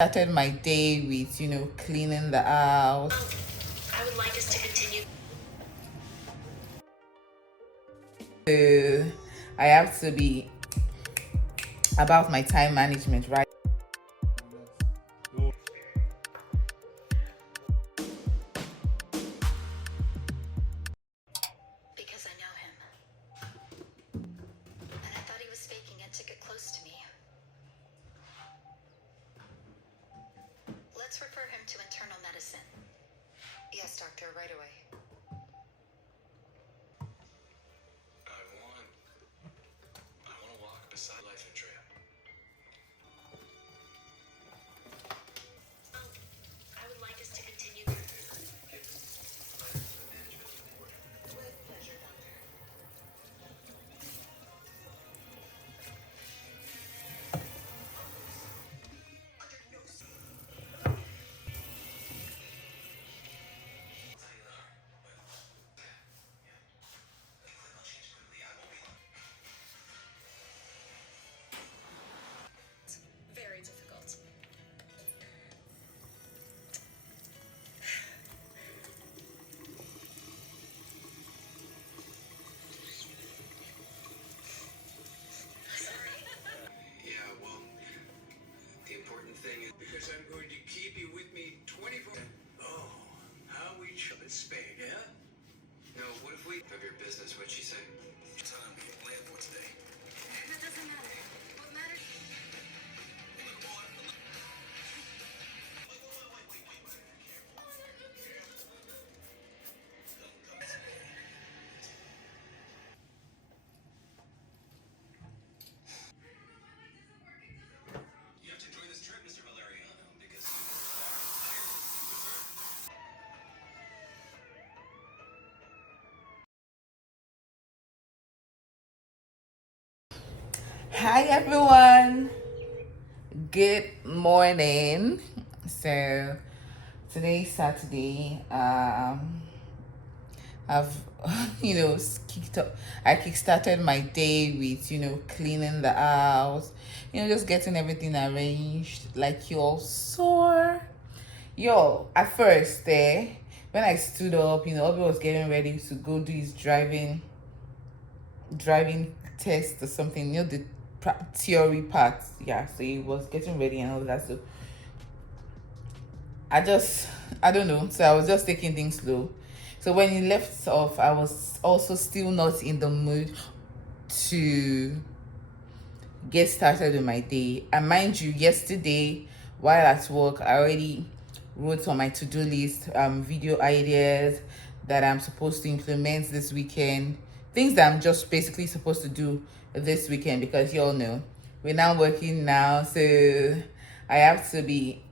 Started my day with, cleaning the house. I would like us to continue. So I have to be about my time management, right? Because I know him. And I thought he was faking it to get close to me. Let's refer him to internal medicine. Yes, doctor, right away. I want to walk beside life and trail. I would like us to continue. With pleasure, doctor. Very difficult. Yeah, well, the important thing is because I'm going to keep you with me 24. Oh, how we chop it spade, yeah? No, what if we of your business? What'd she say? Time to get land for today. That doesn't matter. What matters? You have to enjoy this trip, Mr. Valeriano, because Hi everyone. Good morning. So today's Saturday. I've I kickstarted my day with cleaning the house, just getting everything arranged like you all saw. At first when I stood up, Obi was getting ready to go do his driving test or something, the theory part. Yeah, so he was getting ready and all that. So I don't know, so I was just taking things slow. So when he left off, I was also still not in the mood to get started with my day. And mind you, yesterday while at work, I already wrote on my to-do list video ideas that I'm supposed to implement this weekend, things that I'm just basically supposed to do this weekend, because you all know we're now working now, so I have to be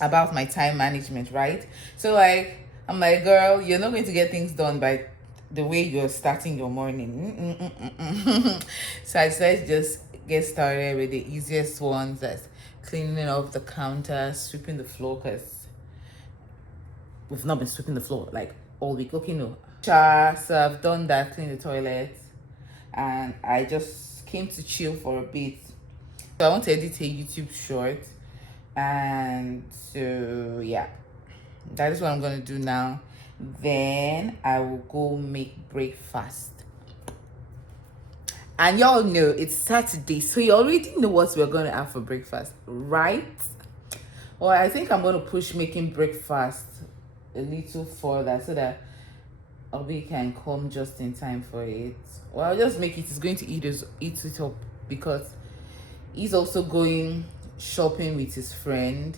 about my time management, right? So I'm like, girl, you're not going to get things done by the way you're starting your morning. So I decided to just get started with the easiest ones, that's cleaning off the counter, sweeping the floor, because we've not been sweeping the floor like all week. Okay, no. So I've done that, clean the toilet, and I just came to chill for a bit. So I want to edit a YouTube short, and so yeah, that is what I'm gonna do now. Then I will go make breakfast. And y'all know it's Saturday, so you already know what we're gonna have for breakfast, right? Well, I think I'm gonna push making breakfast a little further so that Obi can come just in time for it. Well, I'll just make it. He's going to eat it up, because he's also going shopping with his friend.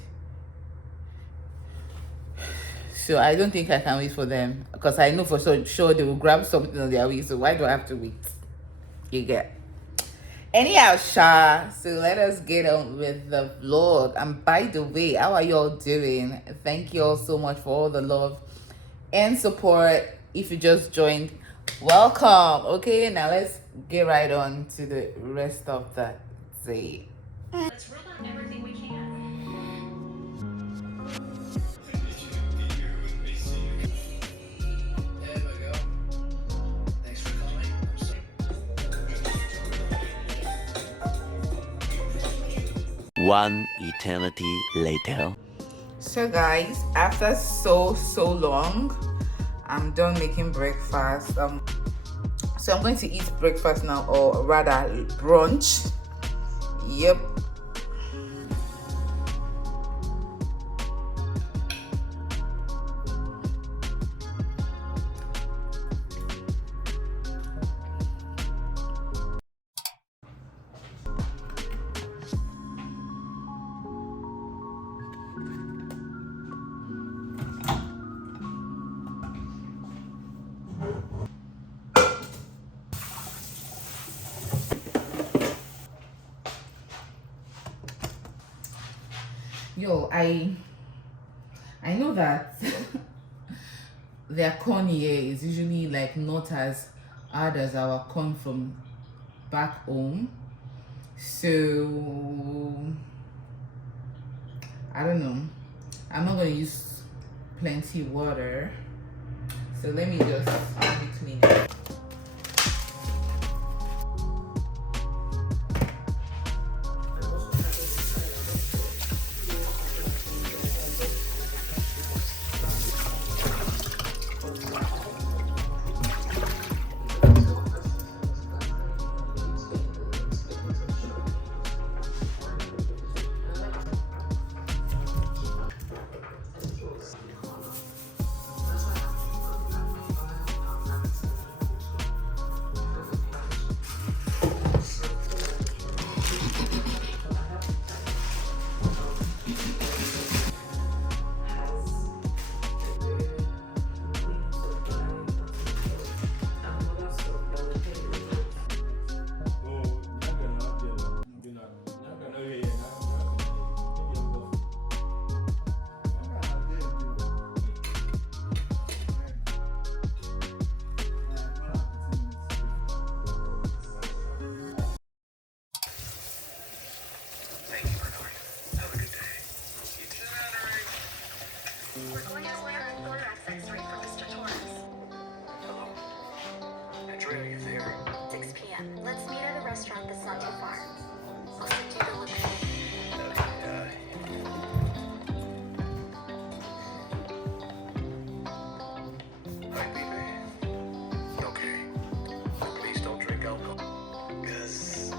So I don't think I can wait for them, because I know for sure they will grab something on their way. So why do I have to wait? You get. Anyhow, Sha. So let us get on with the vlog. And by the way, how are y'all doing? Thank you all so much for all the love and support. If you just joined, welcome. Okay, now let's get right on to the rest of the day. Let's rule out everything we can. there we go. Thanks for coming. I'm sorry. One eternity later. So guys, after so long, I'm done making breakfast. So I'm going to eat breakfast now, or rather brunch. Yep. Yo, I know that their corn here is usually like not as hard as our corn from back home. So I don't know. I'm not gonna use plenty water. So let me just clean it. Thank you, Bernard. Have a good day. You too, Henry. We're going to order a thorax x-ray for Mr. Torres. Hello. Andrea, you there? 6 p.m. Let's meet at a restaurant that's not too far. I'll send you the location. Hi, baby. Okay. Please don't drink alcohol. Because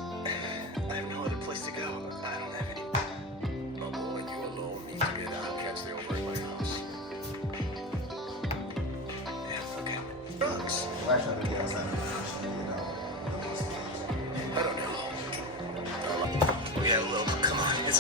I have no other place to go. I don't have any. Bubble and you alone need to get out. Can't stay over at my house. Yeah, okay. Drugs. Why should I be outside of the house? I don't know. Yeah, look, come on. It's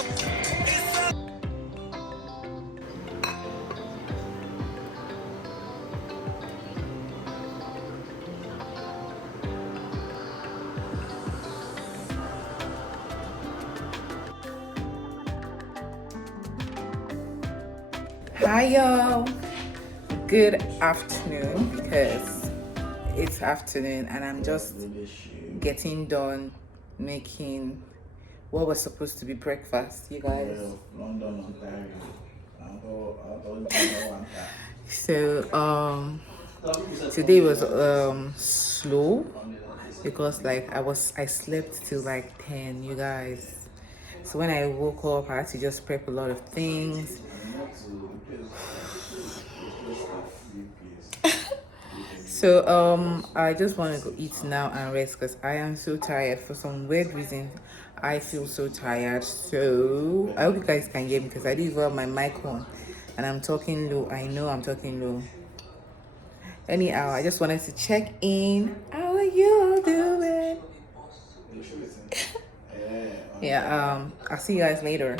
Hi y'all, good afternoon, because it's afternoon and I'm just getting done making what was supposed to be breakfast, you guys. London, Ontario. So today was slow because like I slept till like 10, you guys. So when I woke up I had to just prep a lot of things. So I just want to go eat now and rest because I am so tired. For some weird reason I feel so tired. So I hope you guys can hear me because I didn't even have my mic on and I'm talking low. I know I'm talking low. Anyhow, I just wanted to check in. How are you all doing? Yeah, I'll see you guys later.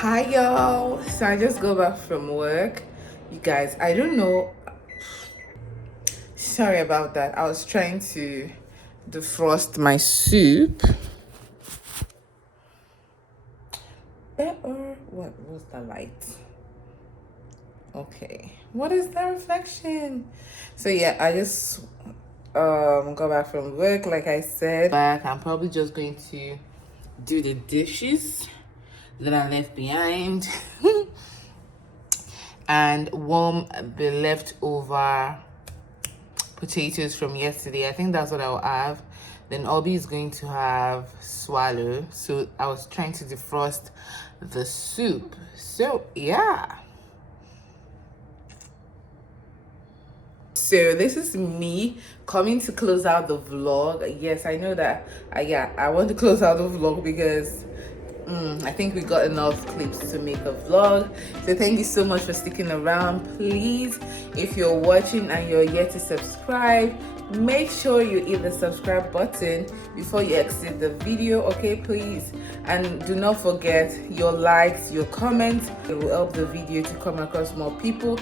Hi y'all, so I just got back from work. You guys, I don't know, sorry about that. I was trying to defrost my soup. Better. What was the light? Okay, what is the reflection? So yeah, I just got back from work, like I said. Back, I'm probably just going to do the dishes that I left behind and warm the leftover potatoes from yesterday. I think that's what I'll have. Then Obi is going to have swallow. So I was trying to defrost the soup. So yeah. So this is me coming to close out the vlog. Yes, I know that I want to close out the vlog because I think we got enough clips to make a vlog. So thank you so much for sticking around. Please, if you're watching and you're yet to subscribe, make sure you hit the subscribe button before you exit the video, okay, please. And do not forget your likes, your comments. It will help the video to come across more people,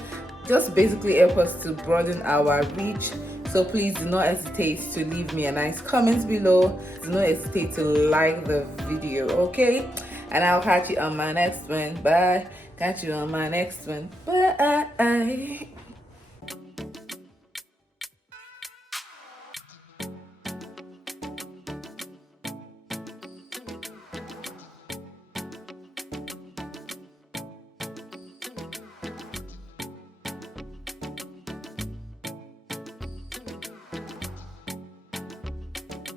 just basically help us to broaden our reach. So please do not hesitate to leave me a nice comment below. Do not hesitate to like the video, okay? And I'll catch you on my next one. Bye. Catch you on my next one. Bye.